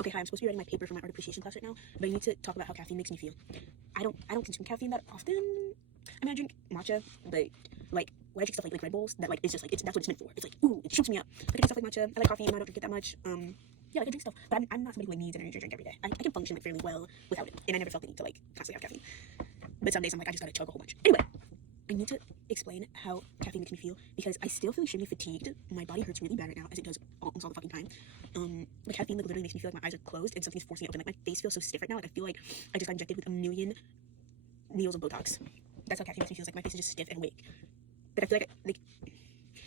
Okay, hi, I'm supposed to be writing my paper for my art appreciation class right now, but I need to talk about how caffeine makes me feel. I don't consume caffeine that often. I mean, I drink matcha, but like when I drink stuff like Red Bulls, that like it's just like that's what it's meant for. It's like, ooh, it shoots me up. Like I drink stuff like matcha. I like coffee, even though I don't drink it that much. Yeah, like I drink stuff, but I'm not somebody who like needs an energy drink every day. I can function like fairly well without it, and I never felt the need to like constantly have caffeine. But some days I'm like, I just gotta chug a whole bunch. Anyway, I need to explain how caffeine makes me feel because I still feel extremely fatigued. My body hurts really bad right now, as it does almost all the fucking time. Like caffeine like literally makes me feel like my eyes are closed and something's forcing it open. Like my face feels so stiff right now. Like I feel like I just got injected with a million needles of Botox. That's how caffeine makes me feel. Like my face is just stiff and awake. But I feel like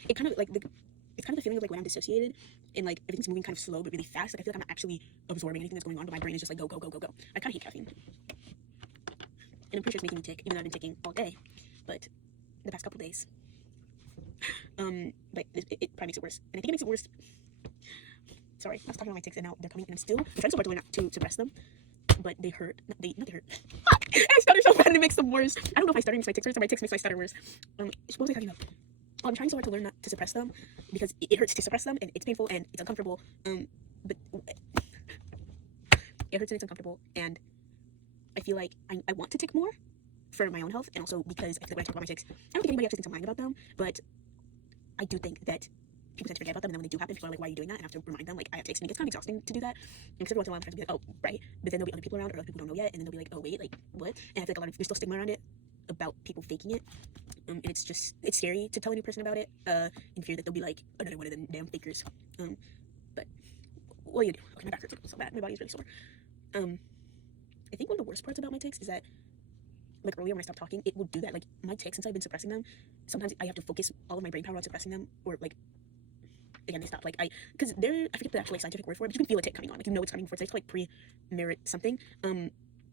it kind of like it's kind of the feeling of like when I'm dissociated and like everything's moving kind of slow but really fast. Like I feel like I'm not actually absorbing anything that's going on, but my brain is just like go go go go go. I kind of hate caffeine, and I'm pretty sure it's making me tick, even though I've been ticking all day. But the past couple days, like it probably makes it worse, and I think it makes it worse. Sorry, I was talking about my ticks, and now they're coming, and I'm trying so hard to learn not to suppress them, but they hurt. They hurt. I stutter so bad, and it makes them worse. I don't know if my stutter makes my ticks worse or my ticks makes my stutter worse. What was I talking about? I'm trying so hard to learn not to suppress them because it hurts to suppress them, and it's painful and it's uncomfortable. But it hurts and it's uncomfortable, and I feel like I want to tick more for my own health, and also because I feel like when I talk about my ticks, I don't think anybody actually thinks I'm lying about them, but I do think that people tend to forget about them, and then when they do happen, people are like, why are you doing that? And I have to remind them, like, I have ticks, and it gets kind of exhausting to do that. And because every once in a while, I'm trying to be like, oh, right. But then there'll be other people around, or other people don't know yet, and then they'll be like, oh, wait, like, what? And I feel like there's still stigma around it about people faking it. And it's scary to tell a new person about it, in fear that they'll be like, another one of them damn fakers. But what do you do? Okay, my back hurts so bad. My body's really sore. I think one of the worst parts about my ticks is that, like earlier when I stopped talking, it will do that. Like my ticks, since I've been suppressing them, sometimes I have to focus all of my brain power on suppressing them, or like again they stop. Like because they're I forget the actual like scientific word for it, but you can feel a tick coming on. Like you know it's coming before it's to like pre-merit something,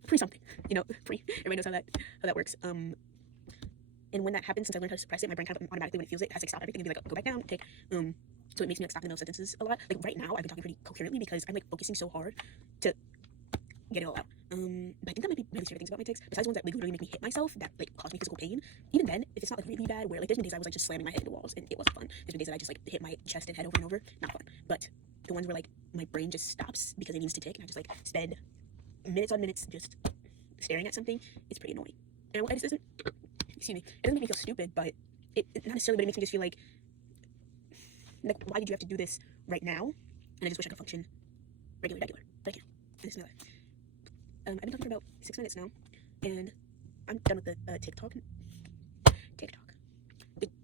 pre something. You know, pre. Everybody knows how that works. And when that happens, since I learned how to suppress it, my brain kind of automatically when it feels it has to stop everything and be like, oh, go back down, tick. So it makes me like stop in those sentences a lot. Like right now, I've been talking pretty coherently because I'm like focusing so hard to get it all out. But I think that might be my least favorite things about my ticks. Besides the ones that literally make me hit myself, that like cause me physical pain. Even then, if it's not like really bad, where like there's been days I was like just slamming my head into walls and it wasn't fun. There's been days that I just like hit my chest and head over and over, not fun. But the ones where like my brain just stops because it needs to tick, and I just like spend minutes on minutes just staring at something, it's pretty annoying. And it just doesn't, excuse me, it doesn't make me feel stupid, but it not necessarily, but it makes me just feel like why did you have to do this right now? And I just wish I could function regular, but I can't. This is my life. I've been talking for about 6 minutes now, and I'm done with the TikTok. I'm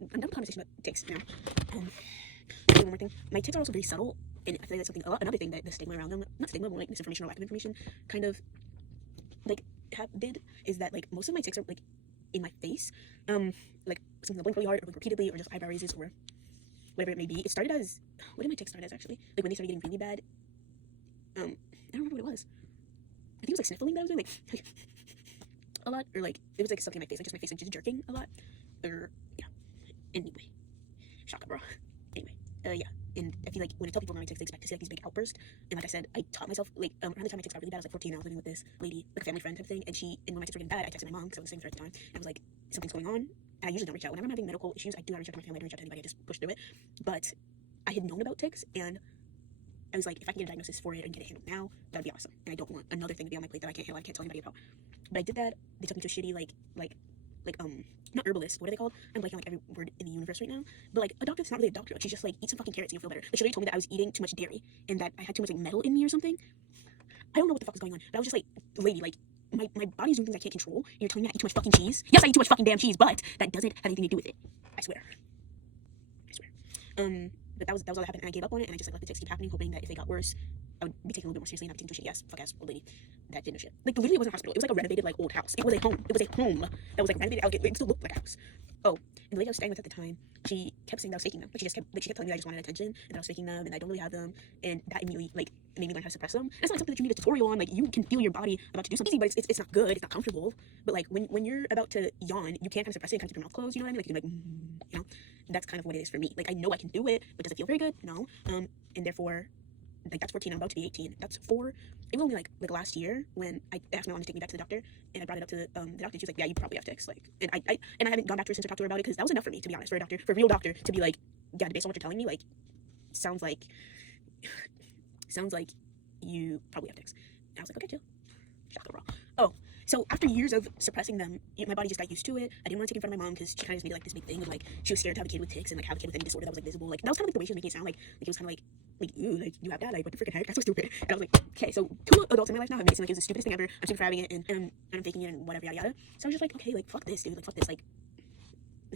done with conversation about ticks now. One more thing. My ticks are also very subtle, and I feel like that's another thing that the stigma around them, not stigma, but like misinformation or lack of information, kind of like did, is that like most of my ticks are like in my face, like something that blink really hard or blink repeatedly or just eyebrow raises or whatever it may be. It started as, what did my ticks start as actually? Like when they started getting really bad. I don't remember what it was. I think it was like sniffling that I was doing, like a lot, or like it was like something in my face, like just my face like just jerking a lot, or yeah. Anyway, shaka bro. Anyway, yeah. And I feel like when I tell people about my ticks, they expect to see like these big outbursts. And like I said, I taught myself like around the time my ticks got really bad, I was like 14. I was living with this lady, like a family friend type thing, and when my ticks were getting bad, I texted my mom because I was staying with her at the time, and I was like, something's going on. And I usually don't reach out whenever I'm having medical issues. I do not reach out to my family. I don't reach out to anybody. I just push through it. But I had known about ticks, and I was like, if I can get a diagnosis for it and get it handled now, that'd be awesome. And I don't want another thing to be on my plate that I can't handle. I can't tell anybody about. But I did that. They took me to a shitty not herbalist. What are they called? I'm blanking on like every word in the universe right now. But like a doctor, it's not really a doctor. Like, she's just like, eat some fucking carrots and you'll feel better. Like, she literally told me that I was eating too much dairy and that I had too much like metal in me or something. I don't know what the fuck is going on. But I was just like, lady, like my body's doing things I can't control. And you're telling me I eat too much fucking cheese? Yes, I eat too much fucking damn cheese, but that doesn't have anything to do with it. I swear. But that was all that happened, and I gave up on it, and I just like let the ticks keep happening, hoping that if they got worse, I would be taken a little bit more seriously and not be taken to a shitty ass fuck ass old lady that didn't know shit. Like literally, it wasn't a hospital. It was like a renovated like old house. It was a home. It was a home that was like renovated. It still looked like a house. Oh, and the lady I was staying with at the time, she kept saying that I was faking them. Like she kept telling me that I just wanted attention and that I was faking them and I don't really have them, and that immediately like made me learn how to suppress them. And it's not something that you need a tutorial on. Like you can feel your body about to do something easy, but it's not good. It's not comfortable. But like when you're about to yawn, you can't kind of suppress it. Kind of keep your mouth closed. You know what I mean? Like you can you know. That's kind of what it is for me. Like I know I can do it, but does it feel very good? No. And therefore, like that's 14. I'm about to be 18. That's 4. It was only like last year when I asked my mom to take me back to the doctor, and I brought it up to the doctor. She was like, "Yeah, you probably have ticks." Like, and I haven't gone back to her since to talk to her about it because that was enough for me, to be honest, for a real doctor to be like, "Yeah, based on what you're telling me, like, sounds like you probably have tics. And I was like, okay, chill. Shocker, bro. Oh, so after years of suppressing them, my body just got used to it. I didn't want to take it in front of my mom because she kind of just made it like this big thing of like she was scared to have a kid with tics and like have a kid with any disorder that was like visible. Like that was kind of like the way she was making it sound like it was kind of like ooh, like you have that, like what the freaking heck, that's so stupid. And I was like, okay, so 2 adults in my life now have made it seem like it's the stupidest thing ever. I'm stupid for having it and I'm faking it and whatever yada yada. So I was just like, okay, like fuck this, dude, like fuck this, like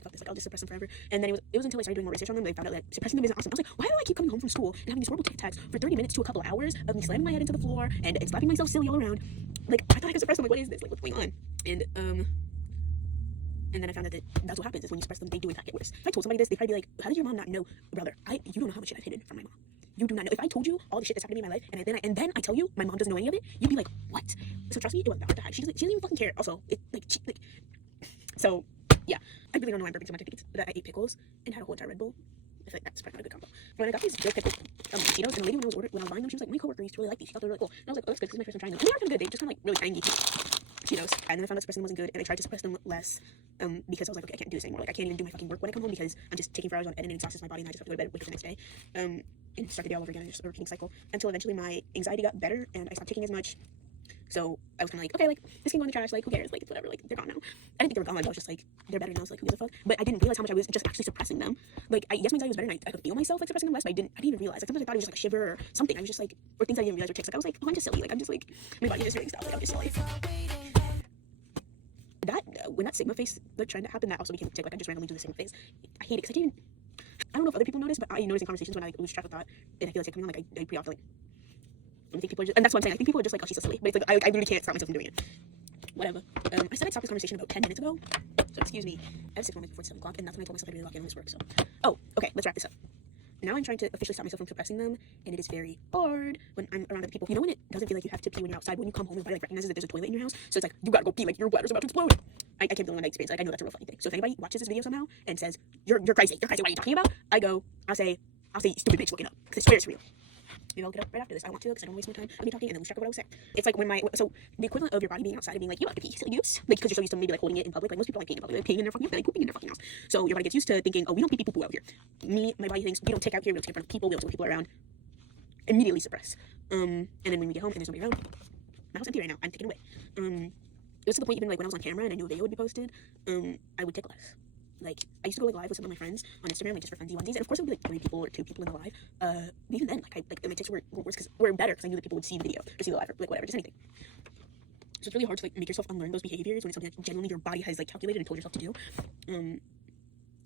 fuck this, like I'll just suppress them forever. And then it was until I started doing more research on them that I found out that suppressing them isn't awesome. I was like, why do I keep coming home from school and having these horrible tic tacs for 30 minutes to a couple hours of me slamming my head into the floor and slapping myself silly all around? Like I thought I could suppress them. Like what is this? Like what's going on? And then I found out that that's what happens is when you suppress them, they do in fact get worse. If I told somebody this, they'd probably be like, how did your mom not know? Brother, you don't know how much shit I've hidden from my mom. You do not know. If I told you all the shit that's happened to me in my life, and then I tell you my mom doesn't know any of it, you'd be like, what? So trust me, it wasn't that hard to hide. She doesn't even fucking care. Also, so yeah, I really don't know why I'm burping so much. I think it's that I ate pickles and had a whole entire Red Bull. I feel like that's probably not a good combo. When I got these dill pickle Cheetos, and the lady when I was buying them, she was like, my coworker used to really like these. She thought they were really cool. And I was like, oh, that's good. This is my first time trying them. And they are kind of good. They just kind of like really tangy Cheetos. And then I found out suppressing them wasn't good, and I tried to suppress them less because I was like, okay, I can't do this anymore. Like I can't even do my fucking work when I come home because I'm just taking 4 hours on edit and it exhausts my body, and I just have to go to bed with it the next day. And start the day all over again. It's just a repeating cycle until eventually my anxiety got better and I stopped taking as much. So I was kind of like, okay, like this can go in the trash, like who cares, like it's whatever, like they're gone now. I didn't think they were gone, like I was just like, they're better now, so like who gives a fuck. But I didn't realize how much I was just actually suppressing them. Like yes, my anxiety was better and I could feel myself like suppressing them less, but I didn't even realize. Like sometimes I thought it was just like a shiver or something. I was just like, or things I didn't realize were tics. Like I was like, oh, I'm just silly, like I'm just like, my body is just doing stuff, like I'm just silly. That when that Sigma face like trying to happen, that also became a tic. Like I just randomly do the Sigma face. I hate it because I don't know if other people notice, but I notice in conversations when I like lose track of thought and I feel like coming on, like I pre-off like I think people are just, and that's what I'm saying. I think people are just like, oh, she's so silly. But it's like, I literally can't stop myself from doing it. Whatever. I said I'd stop this conversation about 10 minutes ago. So excuse me. I have 6 more minutes before 7 o'clock, and that's when I told myself I'd really lock in on this work. So, oh, okay, let's wrap this up. Now I'm trying to officially stop myself from suppressing them, and it is very hard when I'm around other people. You know when it doesn't feel like you have to pee when you're outside, when you come home, your body like recognizes that there's a toilet in your house, so it's like, you gotta go pee, like your bladder's about to explode. I can't feel that experience. Like I know that's a real funny thing. So if anybody watches this video somehow and says, you're crazy, what are you talking about? I'll say, stupid bitch, look it up, because I swear it's real. Maybe I'll get up right after this. I want to because I don't want to waste my time of me talking and then lose track of what I was saying. It's like when so the equivalent of your body being outside and being like, you have to pee, silly goose. Like, because you're so used to maybe like holding it in public. Like most people like peeing in public. They're peeing in their fucking, like pooping in their fucking house. So your body gets used to thinking, oh, we don't pee poo out here. My body thinks we don't take out here, we don't take in front of people, we don't take people around. Immediately suppress. And then when we get home and there's nobody around, my house empty right now. I'm taken away. It was to the point even like when I was on camera and I knew a video would be posted, I would tick less. Like I used to go like live with some of my friends on Instagram, like just for funsies, and of course it would be like 3 people or 2 people in the live. But even then, my tics were worse because were better because I knew that people would see the video or see the live or like whatever, just anything. So it's really hard to like make yourself unlearn those behaviors when it's something that genuinely your body has like calculated and told yourself to do.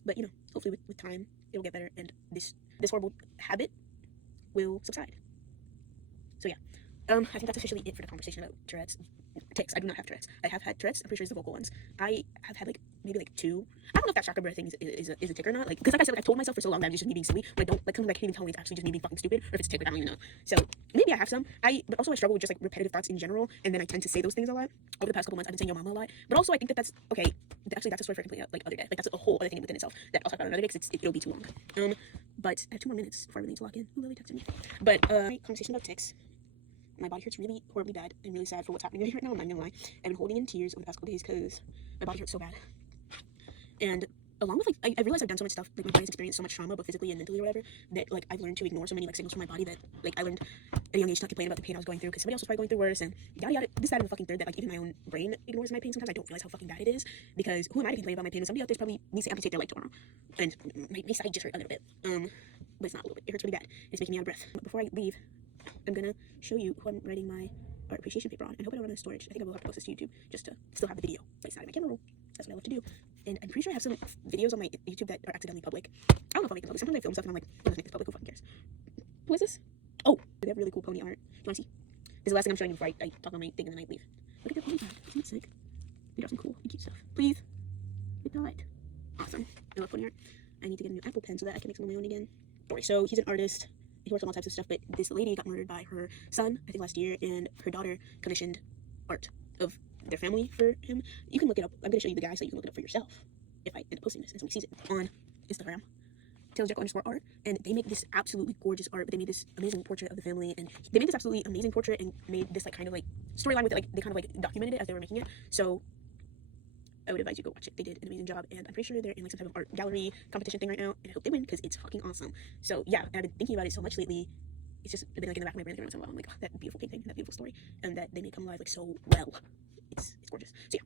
But you know, hopefully with time it'll get better and this horrible habit will subside. So yeah, I think that's officially it for the conversation about Tourette's. Tics. I do not have Tourette's. I have had Tourette's. I'm pretty sure it's the vocal ones. I have had like maybe like 2. I don't know if that chakra breath thing is a tic or not. Like because like I said, like I've told myself for so long that I'm just me being silly. But I don't like sometimes I can't even tell me it's actually just me being fucking stupid or if it's a tic. Like I don't even know. So maybe I have some. But also I struggle with just like repetitive thoughts in general, and then I tend to say those things a lot. Over the past couple months, I've been saying yo mama a lot. But also I think that's okay. Actually, that's a story for a complete like other day. Like that's a whole other thing within itself that I'll talk about another day because it'll be too long. But I have 2 more minutes before I really need to lock in. Ooh, Lily texted me. But conversation about tics. My body hurts really horribly bad. I'm really sad for what's happening right now. I'm not gonna lie. I've been holding in tears over the past couple days because my body hurts so bad. And along with like, I realized I've done so much stuff. Like my body's experienced so much trauma, both physically and mentally or whatever, that like I've learned to ignore so many like signals from my body that like I learned at a young age to not complain about the pain I was going through because somebody else was probably going through worse and yada yada. This, that, and the fucking third that like even my own brain ignores my pain. Sometimes I don't realize how fucking bad it is because who am I to complain about my pain when somebody out there's probably needs to amputate their leg tomorrow. And my side just hurt a little bit. But it's not a little bit. It hurts really bad. It's making me out of breath. But before I leave, I'm gonna show you who I'm writing my art appreciation paper on. I hope I don't run out of storage. I think I will have to post this to YouTube just to still have the video. But it's not in my camera roll. That's what I love to do. And I'm pretty sure I have some videos on my YouTube that are accidentally public. I don't know if I'll make them public. Sometimes I film stuff and I'm like, let's make this public. Who fucking cares? Who is this? Oh, they have really cool pony art. Do you want to see? This is the last thing I'm showing you before I talk on my thing and then I leave. Look at their pony back. Isn't it sick? They got some cool and cute stuff. Please. Hit the light. Awesome. I love pony art. I need to get a new Apple pen so that I can make some of my own again. Alright, so he's an artist. He works on all types of stuff, but this lady got murdered by her son, I think last year, and her daughter commissioned art of their family for him. You can look it up. I'm going to show you the guy so you can look it up for yourself if I end up posting this and somebody sees it on Instagram. TaylorJekyll_art, and they make this absolutely gorgeous art, but they made this amazing portrait of the family, and they made this absolutely amazing portrait and made this like kind of like storyline with it, like they kind of like documented it as they were making it. So I would advise you go watch it. They did an amazing job, and I'm pretty sure they're in like some type of art gallery competition thing right now, and I hope they win because it's fucking awesome. So yeah, I've been thinking about it so much lately it's just been like in the back of my brain every once in a while. I'm like, oh, that beautiful painting, that beautiful story, and that they may come alive like so well. It's gorgeous. So yeah,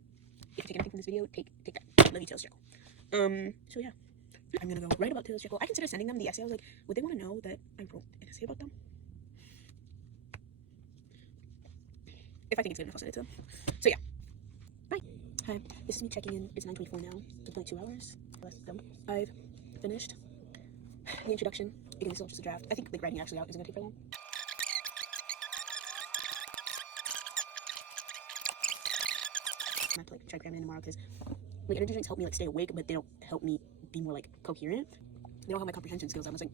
if you take anything from this video, take that. Love you, Tails Jekyll. So yeah, I'm gonna go write about Tails Jekyll. I consider sending them the essay. I was like, would they want to know that I wrote an essay about them? If I think it's good enough, I'll send it to them. So yeah, bye. Hi, this is me checking in. It's 9:24 now. It's only 2 hours. I've finished the introduction. Again, this is all just a draft. I think like writing actually out isn't gonna take very long. I have to like try cramming in tomorrow because like energy drinks help me like stay awake, but they don't help me be more like coherent. They don't have my comprehension skills. I was like,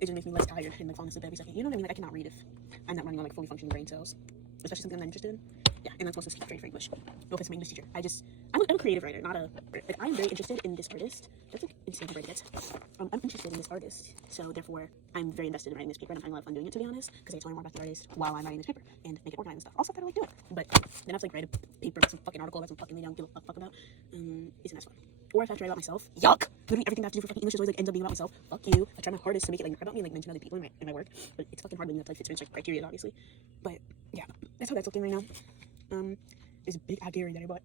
it just makes me less tired and like falling asleep every second. You know what I mean? Like I cannot read if I'm not running on like fully functioning brain cells, especially something I'm not interested in. Yeah, and that's mostly trade for English. No offense to my English teacher. I'm a creative writer, not a like I'm very interested in this artist. That's like insane to gets. I'm interested in this artist, so therefore I'm very invested in writing this paper, and I'm having a lot of fun doing it, to be honest, because I get to learn more about the artist while I'm writing this paper and make it organized and stuff. All stuff that I like doing. But then I have to like write a paper about some fucking article about some fucking lady I don't give a fuck about. Isn't as fun. Or if I have to write about myself, yuck! Literally everything I have to do for fucking English is always like ends up being about myself. Fuck you. I try my hardest to make it like about me, like mention other people in my work, but it's fucking hard when you have to like fit certain criteria, obviously. But yeah, that's how that's looking right now. There's a big Agary that I bought.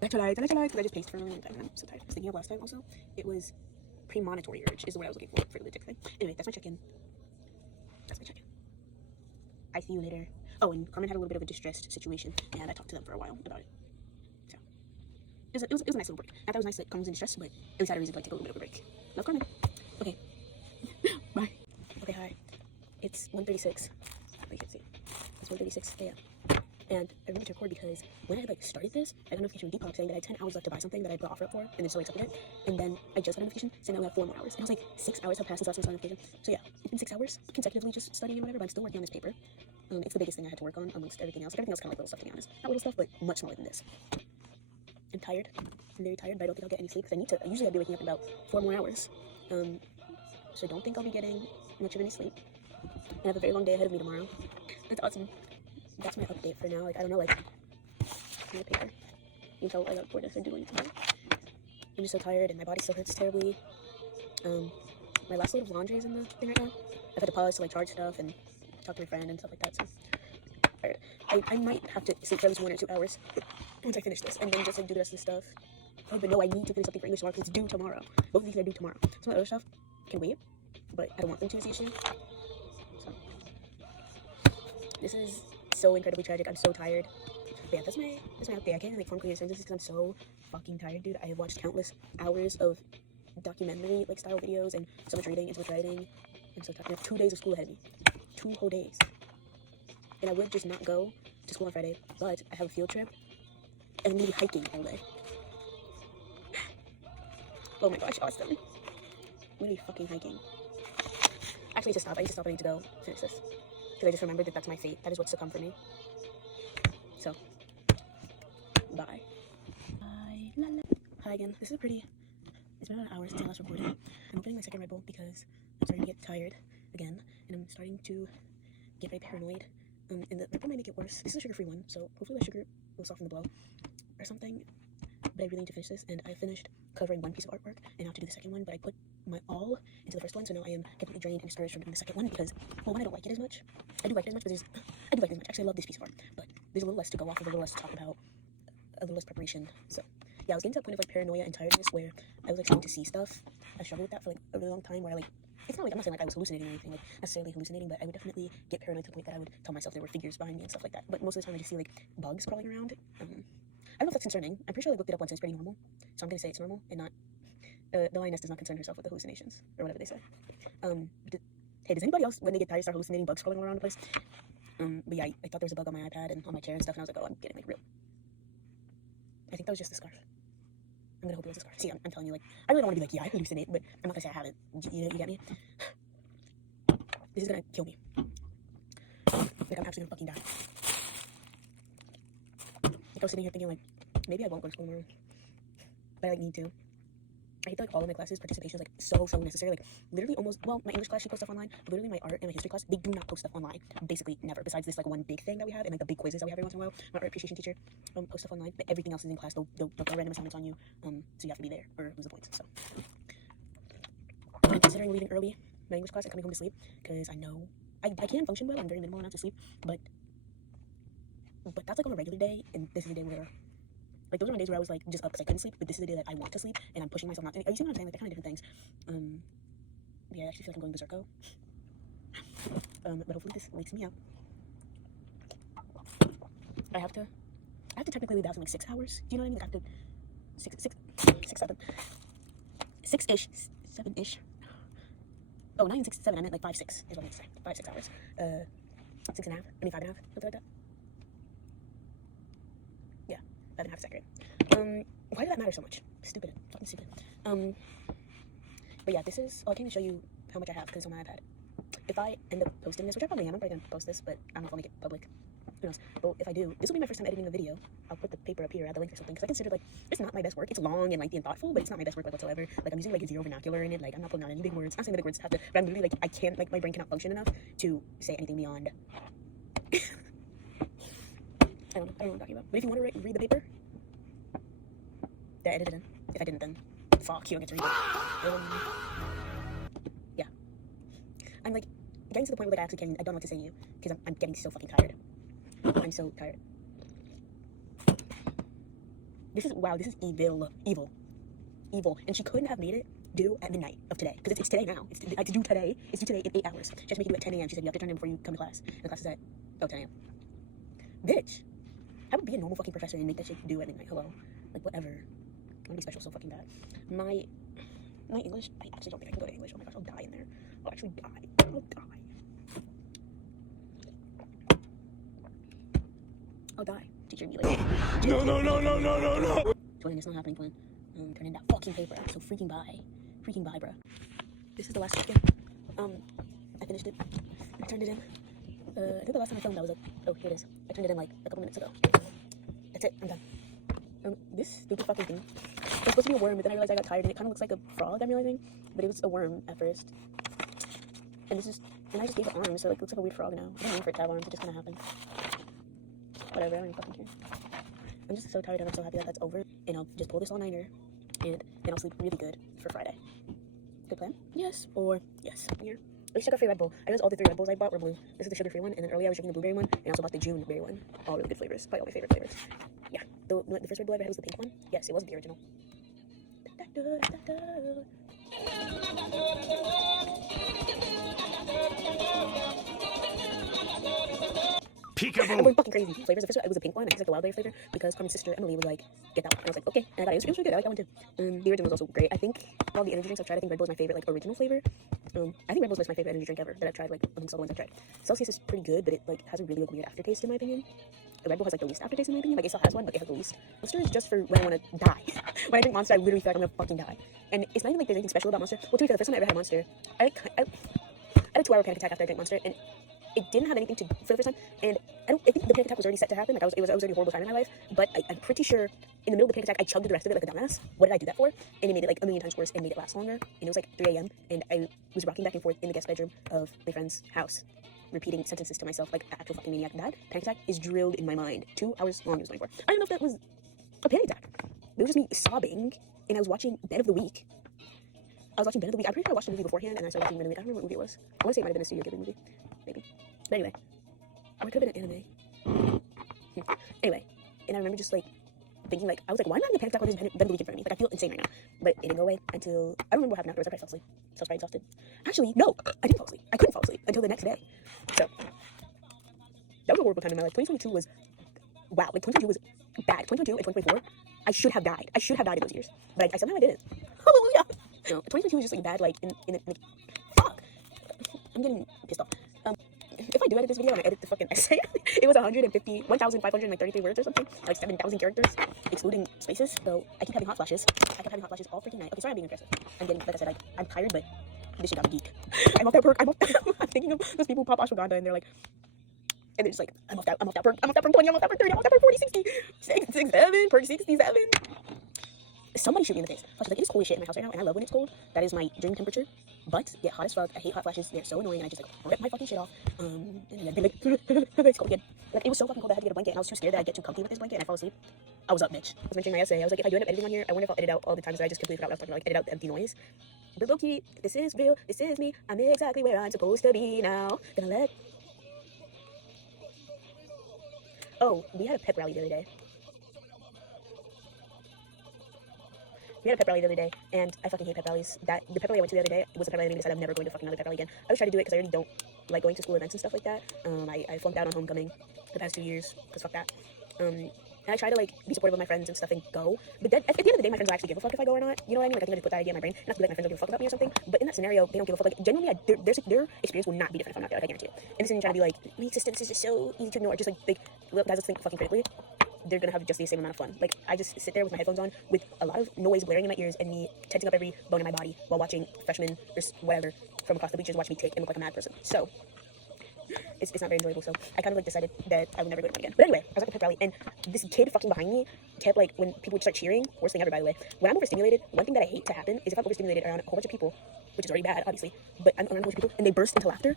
Electrolytes, because I just paced for a really long time and I'm so tired. I was thinking of last time also. It was premonitory urge is the word I was looking for the dick thing. Anyway, that's my check-in. I see you later. Oh, and Carmen had a little bit of a distressed situation, and I talked to them for a while about it. So it was a nice little break. I thought it was nice that Carmen was in distress, but at least I had a reason to like take a little bit of a break. Love Carmen. Okay. Bye. Okay, hi. It's 1:36. You can see. It's 1:36 a.m. And I remember to record because when I like started this, I got a notification from Depop saying that I had 10 hours left to buy something that I put offer up for, and then so I accepted it. And then I just got a notification saying I only have 4 more hours. And I was like, 6 hours have passed since I saw the notification. So yeah, it's been 6 hours consecutively just studying and whatever, but I'm still working on this paper. It's the biggest thing I had to work on amongst everything else. Like, everything else kind of like little stuff, to be honest. Not little stuff, but much smaller than this. I'm tired. I'm very tired, but I don't think I'll get any sleep because I need to. Usually I'd be waking up in about 4 more hours. So I don't think I'll be getting much of any sleep. I have a very long day ahead of me tomorrow. That's awesome. That's my update for now. Like, I don't know, like, the paper. You can tell I got bored as I'm doing it tomorrow. I'm just so tired and my body still hurts terribly. My last load of laundry is in the thing right now. I've had to pause to like charge stuff and talk to my friend and stuff like that, so tired. I might have to sleep for at least 1 or 2 hours once I finish this and then just like do the rest of the stuff. Oh, but no, I need to finish something for English tomorrow because it's due tomorrow. Both of these are due tomorrow. Some of the other stuff can wait, but I don't want them to is the issue. So this is so incredibly tragic. I'm so tired. But yeah, that's my update. I can't even like form clear sentences because I'm so fucking tired, dude. I have watched countless hours of documentary like style videos and so much reading and so much writing. I'm so tired. I have 2 days of school ahead of me. 2 whole days. And I would just not go to school on Friday, but I have a field trip and I'm gonna be hiking all day. Oh my gosh, awesome. I'm gonna be fucking hiking. Actually, I need to stop. I need to go finish this. Because I just remembered that that's my fate. That is what's to come for me. So, bye. Bye. La, la. Hi again. This is it's been about an hour since I last recorded. I'm opening my second Red Bull because I'm starting to get tired again. And I'm starting to get very paranoid. And the Red Bull might make it worse. This is a sugar-free one, so hopefully the sugar will soften the blow or something. But I really need to finish this, and I finished covering one piece of artwork, and now to do the second one, but I put my all into the first one, so now I am completely drained and discouraged from doing the second one because, well, one, I don't like it as much. I do like it as much, but I do like it as much. Actually, I love this piece of art, but there's a little less to go off of, a little less to talk about, a little less preparation. So, yeah, I was getting to a point of, like, paranoia and tiredness where I was, like, starting to see stuff. I struggled with that for, like, a really long time where I, like, it's not like, I'm not saying, like, I was hallucinating or anything, like, necessarily hallucinating, but I would definitely get paranoid to the point that I would tell myself there were figures behind me and stuff like that. But most of the time I just see, like, bugs crawling around. I don't know if that's concerning. I'm pretty sure I looked it up once and it's pretty normal. So I'm going to say it's normal and not, the lioness does not concern herself with the hallucinations, or whatever they say. Hey, does anybody else, when they get tired, start hallucinating bugs crawling around the place? But yeah, I thought there was a bug on my iPad and on my chair and stuff, and I was like, oh, I'm getting, like, real. I think that was just the scarf. I'm gonna hope it was a scarf. See, I'm telling you, like, I really don't want to be like, yeah, I hallucinate, but I'm not gonna say I haven't. You get me? This is gonna kill me. Like, I'm actually gonna fucking die. Like, I was sitting here thinking, like, maybe I won't go to school tomorrow, but I, like, need to. I hate that, like, all of my classes, participation is, like, so necessary. Like, literally almost, well, my English class, she posts stuff online, but literally my art and my history class, they do not post stuff online. Basically, never. Besides this, like, one big thing that we have, and, like, the big quizzes that we have every once in a while. My art appreciation teacher posts stuff online, but everything else is in class. They'll throw random assignments on you, so you have to be there, or lose the points, so. I'm considering leaving early, my English class and coming home to sleep, because I know I can function well on very minimal amounts of sleep, but that's like on a regular day, and this is a day where, like, those are my days where I was like just up because I couldn't sleep, but this is a day that I want to sleep, and I'm pushing myself not to. Are you seeing what I'm saying? Like, they're kind of different things. Yeah, I actually feel like I'm going berserko. But hopefully this wakes me up. I have to technically leave the house in like 6 hours. Do you know what I mean? Like, I have to 6-ish, 7-ish. Oh, not even 6, 7. I meant like 5, 6 is what I meant to say. 5, 6 hours. 6.5. I mean 5.5. Something like that. Yeah, 5.5 is accurate. Why did that matter so much? Stupid. Fucking stupid. But yeah, this is. Oh, I can't even show you how much I have because it's on my iPad. If I end up posting this, which I probably am, I'm probably gonna post this, but I don't know if I'll make it public. Who knows? But if I do, this will be my first time editing a video. I'll put the paper up here, add the link or something, because I consider like it's not my best work. It's long and lengthy and thoughtful, but it's not my best work like whatsoever. Like I'm using like zero vernacular in it. Like I'm not putting on any big words. I'm not saying the big words have to, but I'm literally like I can't, like my brain cannot function enough to say anything beyond. I don't know what I'm talking about. But if you want to read the paper, that I edited in. If I didn't, then fuck, you don't get to read it. Yeah. I'm like getting to the point where like I don't know what to say to you because I'm getting so fucking tired. I'm so tired. This is evil. And she couldn't have made it due at midnight of today because it's today now. It's due today. It's due today in 8 hours. She has to make it due at 10 a.m. She said you have to turn it in before you come to class. And the class is at 10 a.m. Bitch, I would be a normal fucking professor and make that shit due at midnight. Hello, like whatever. I want to be special so fucking bad. My English, I actually don't think I can go to English. Oh my gosh, I'll die in there. I'll actually die. I'll die. I'll die. Teacher be like, no. Twin, it's not happening, twin. Turn in that fucking paper. So freaking bye, bruh. This is the last second. I finished it. I turned it in. I think the last time I filmed that was oh, here it is. I turned it in like a couple minutes ago. That's it. I'm done. This stupid fucking thing. It's supposed to be a worm, but then I realized I got tired and it kind of looks like a frog, I'm realizing. But it was a worm at first. And I just gave it arms, so like, it looks like a weird frog now. I didn't mean for it to have arms, it just kind of happened. Whatever, I don't even fucking care. I'm just so tired and I'm so happy that that's over. And I'll just pull this all-nighter, and then I'll sleep really good for Friday. Good plan? Yes, or yes. Here. At least I got free Red Bull. I realized all the 3 Red Bulls I bought were blue. This is the sugar-free one, and then earlier I was drinking the blueberry one, and I also bought the June berry one. All really good flavors. Probably all my favorite flavors. Yeah. The first Red Bull I ever had was the pink one. Yes, it wasn't the original. Peekaboo. I'm going fucking crazy. Flavors. The first one, it was a pink one. I think it's like the wild berry flavor because Carmen's sister Emily was like, get that one. And I was like, okay. And I got it. It was really good. I like that one too. The original was also great. I think of all the energy drinks I've tried, I think Red Bull is my favorite like original flavor. I think Red Bull is my favorite energy drink ever that I've tried, like amongst all the ones I've tried. Celsius is pretty good, but it like has a really like, weird aftertaste in my opinion. The Red Bull has like the least aftertaste in my opinion. Like it still has one, but it has the least. Monster is just for when I want to die. When I drink Monster, I literally feel like I'm gonna fucking die. And it's not even like there's anything special about Monster. Well, to be fair, the first time I ever had Monster, I had a 2-hour panic attack after I drank Monster, and it didn't have anything to do for the first time. And I think the panic attack was already set to happen. Like it was already a horrible time in my life. But I'm pretty sure in the middle of the panic attack, I chugged the rest of it like a dumbass. What did I do that for? And it made it like a million times worse and made it last longer. And it was like 3 a.m. and I was rocking back and forth in the guest bedroom of my friend's house, repeating sentences to myself like an actual fucking maniac. That panic attack is drilled in my mind. 2 hours long it was going for. I don't know if that was a panic attack. It was just me sobbing, and I was watching Bed of the Week. I'm pretty sure I watched the movie beforehand, and I started watching Bed of the Week. I don't remember what movie it was. I want to say it might have been a Studio Ghibli movie. Maybe. But anyway. Or it could have been an anime. Anyway. And I remember just like thinking like, I was like, why am I having a panic attack with this Bed of the Week in front of me? Like I feel insane right now. But it didn't go away until, I don't remember what happened afterwards. I probably fell asleep. So I was probably exhausted. Actually, no, I didn't fall asleep. I couldn't fall asleep until the next day. So that was a horrible time in my life. 2022 was, wow, like 2022 was bad. 2022 and 2024, I should have died. I should have died in those years. But I somehow I didn't. Hallelujah. No, 2022 was just like bad, like fuck. I'm getting pissed off. If I do edit this video and I edit the fucking essay, it was 1,533 words or something, like 7,000 characters, excluding spaces. So I keep having hot flashes. All freaking night. Okay, sorry I'm being aggressive. I'm getting, like I said, like I'm tired, but this shit got me geek. I'm off that perk. I'm thinking of those people who pop ashwagandha and they're like, and they're just like, I'm off that perk 20, I'm off that perk 30, I'm off that perk 40, 60, 67, perk 67. Somebody shoot me in the face. Plus, like, it is cold as shit in my house right now, and I love when it's cold. That is my dream temperature. But get hot as fuck. I hate hot flashes. They're so annoying, and I just like rip my fucking shit off. And then be like, it's cold again. Like, it was so fucking cold that I had to get a blanket, and I was too scared that I'd get too comfy with this blanket, and I fall asleep. I was up, bitch. I was mentioning my essay. I was like, if I do end up editing on here, I wonder if I'll edit out all the times that I just completely forgot what I was talking about, like edit out the empty noise. But low-key, this is real, this is me. I'm exactly where I'm supposed to be now. Gonna let... Oh, we had a pep rally the other day. And I fucking hate pep rallies. The pep rally I went to the other day was a pep rally that made me decide I'm never going to fucking another pep rally again. I was trying to do it because I already don't like going to school events and stuff like that. I flunked out on homecoming the past 2 years because fuck that. And I try to like be supportive of my friends and stuff and go. But then, at the end of the day, my friends will actually give a fuck if I go or not. You know what I mean? Like I think I just put that idea in my brain. Not to be like my friends don't give a fuck about me or something. But in that scenario, they don't give a fuck. Like genuinely, their experience will not be different if I'm not there. Like, I guarantee you. And this isn't trying to be like my existence is just so easy to ignore. Just like look, guys, let's think fucking critically. They're gonna have just the same amount of fun. Like I just sit there with my headphones on, with a lot of noise blaring in my ears, and me tensing up every bone in my body while watching freshmen or whatever from across the bleachers watch me tick and look like a mad person. So it's not very enjoyable. So I kind of like decided that I would never go to one again. But anyway, I was at the pep rally, and this kid fucking behind me kept like when people would start cheering. Worst thing ever, by the way. When I'm overstimulated, one thing that I hate to happen is if I'm overstimulated around a whole bunch of people, which is already bad, obviously, but I'm around a bunch of people and they burst into laughter.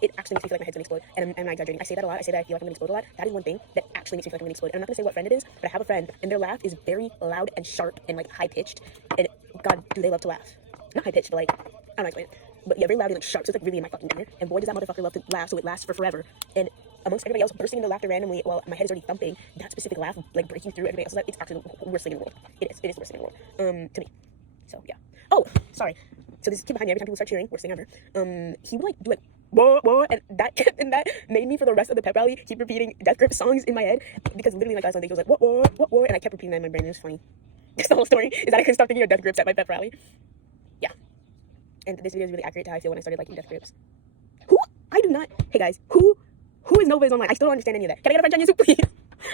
It actually makes me feel like my head's gonna explode. And I'm not exaggerating. I say that a lot. I say that I feel like I'm gonna explode a lot. That is one thing that actually makes me feel like I'm gonna explode. And I'm not gonna say what friend it is, but I have a friend, and their laugh is very loud and sharp and like high pitched. And God, do they love to laugh? Not high pitched, but like I don't know how to explain it. But yeah, very loud and like sharp. So it's like really in my fucking ear. And boy, does that motherfucker love to laugh. So it lasts for forever. And amongst everybody else bursting into laughter randomly while my head is already thumping, that specific laugh like breaking through everybody else's laugh, it's actually the worst thing in the world. It is. It is the worst thing in the world. To me. So yeah. Oh, sorry. So this kid behind me, every time people start cheering, worst thing ever. He would like do like whoa, and that made me for the rest of the pep rally keep repeating Death Grip songs in my head because literally like I was on stage, I was like whoa, and I kept repeating that in my brain. It was funny. That's the whole story. Is that I couldn't stop thinking of Death Grips at my pep rally. Yeah, and this video is really accurate to how I feel when I started liking Death Grips. I do not. Hey guys, who is novaisonline? I still don't understand any of that. Can I get a friend on YouTube, please?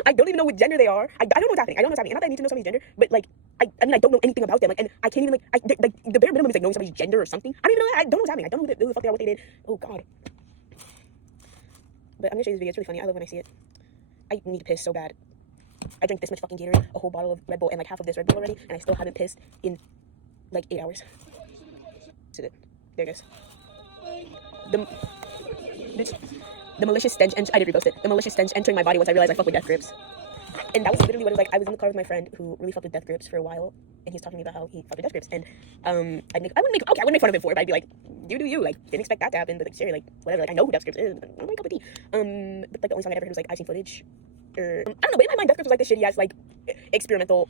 I don't even know what gender they are. I don't know what's happening. And not that I need to know somebody's gender, but like I mean I don't know anything about them. Like, and I can't even like the bare minimum is like knowing somebody's gender or something. I don't even know. I don't know what's happening. I don't know who the fuck they are, what they did. Oh god. But I'm gonna show you this video. It's really funny. I love when I see it. I need to piss so bad. I drank this much fucking Gatorade, a whole bottle of Red Bull, and like half of this Red Bull already, and I still haven't pissed in like 8 hours. This is it. There it goes. The malicious stench, and I did repost it. The malicious stench entering my body once I realized I fuck with Death Grips. And that was literally what it was like. I was in the car with my friend who really fucked with Death Grips for a while, and he was talking to me about how he fucked with Death Grips. And I wouldn't make fun of him for it, but I'd be like, you do you, like, didn't expect that to happen, but like, sure, like, whatever, like, I know who Death Grips is, but not my cup of tea. But like, the only song I ever heard was like, I've seen footage, or, I don't know, but in my mind, Death Grips was like this shitty ass, like, experimental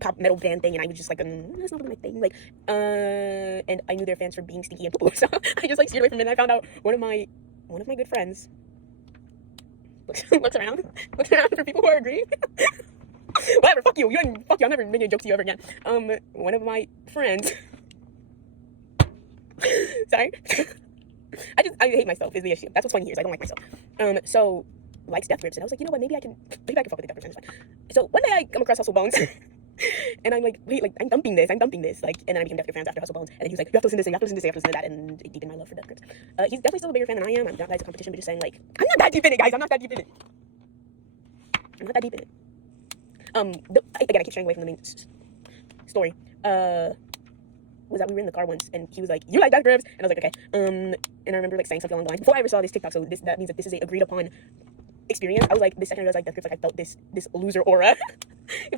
pop metal band thing, and I was just like, that's not really my thing, like, and I knew their fans for being stinky and poo, so I just like steered away from it, and I found out one of my good friends looks around for people who are agreeing. Whatever, fuck you, I'm never making a joke to you ever again. One of my friends, sorry, I hate myself is the issue. That's what's funny here is I don't like myself. So likes Death Grips, and I was like, you know what, maybe I can fuck with the Death Grips, it's fine. So one day I come across Hustle Bones. And I'm like, wait, like, I'm dumping this, like, and then I became Death Grip fans after Hustle Bones, and then he was like, you have to listen to this, and you have to listen to this, you have to listen to that, and it deepened my love for Death Grips. He's definitely still a bigger fan than I am. I'm not that it's a competition, but just saying, like, I'm not that deep in it, guys, I'm not that deep in it. Again, I keep straying away from the main story. Was that we were in the car once, and he was like, you like Death Grips? And I was like, okay. And I remember, like, saying something along the lines, before I ever saw this TikTok, so that means that this is a agreed upon experience. I was like, the second I realized like Death Grips, like, I felt this loser aura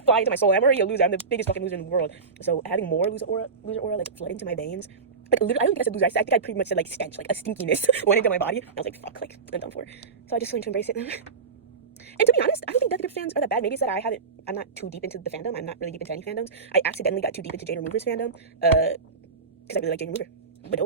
fly into my soul. I'm already a loser. I'm the biggest fucking loser in the world. So having more loser aura like flood into my veins. Like literally, I don't think I said loser. I think I pretty much said like stench, like a stinkiness went into my body. I was like, fuck, like I'm done for. So I just learned to embrace it. And to be honest, I don't think Death Grips fans are that bad. Maybe it's that I'm not too deep into the fandom. I'm not really deep into any fandoms. I accidentally got too deep into Jane Remover's fandom, because I really like Jane Remover. But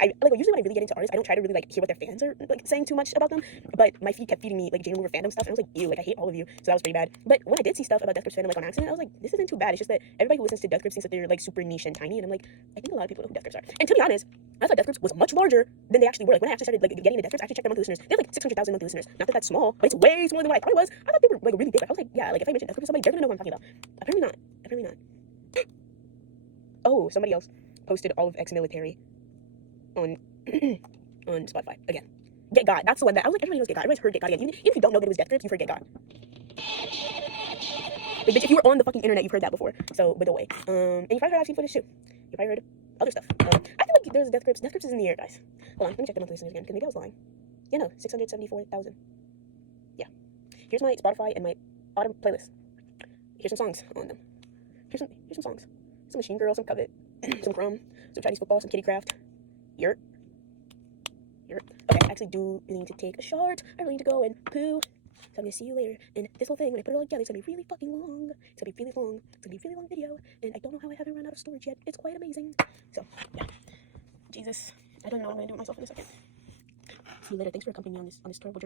I like usually when I really get into artists, I don't try to really like hear what their fans are like saying too much about them. But my feed kept feeding me like Jane Remover fandom stuff, and I was like, ew, like I hate all of you. So that was pretty bad. But when I did see stuff about Death Grips fandom like on accident, I was like, this isn't too bad. It's just that everybody who listens to Death Grips thinks that they're like super niche and tiny, and I'm like, I think a lot of people know who Death Grips are. And to be honest, I thought Death Grips was much larger than they actually were. Like when I actually started like getting into Death Grips, I actually checked their monthly listeners. They have like 600,000 monthly listeners. Not that that's small, but it's way smaller than what I thought it was. I thought they were like really big. Like, I was like, yeah, like if I mention Death Grips to somebody, they're gonna know what I'm talking about. Apparently not. Oh, somebody else posted all of ex-military on on Spotify again. Get God. That's the one that I was like, everybody knows Get God. Everybody's heard Get God again. Even if you don't know that it was Death Grips, you've heard Get God. Like, bitch, if you were on the fucking internet, you've heard that before. So, by the way, and you probably heard I've seen footage too. You probably heard other stuff. I feel like there's Death Grips. Death Grips is in the air, guys. Hold on, let me check the monthly listeners again, because maybe I was lying. Yeah, no, 674,000. Yeah. Here's my Spotify and my autumn playlist. Here's some songs on them. Here's some songs. some Machine Girl, some Covet, some Chrome, some Chinese football, some Kitty Craft. Yurt. Okay, I actually do need to take a short. I really need to go and poo. So I'm gonna see you later. And this whole thing, when I put it all together, it's gonna be really fucking long. It's gonna be really long. It's gonna be a really long video. And I don't know how I haven't run out of storage yet. It's quite amazing. So, yeah. Jesus. I don't know what I'm gonna do with myself in a second. See you later. Thanks for accompanying me on this terrible journey.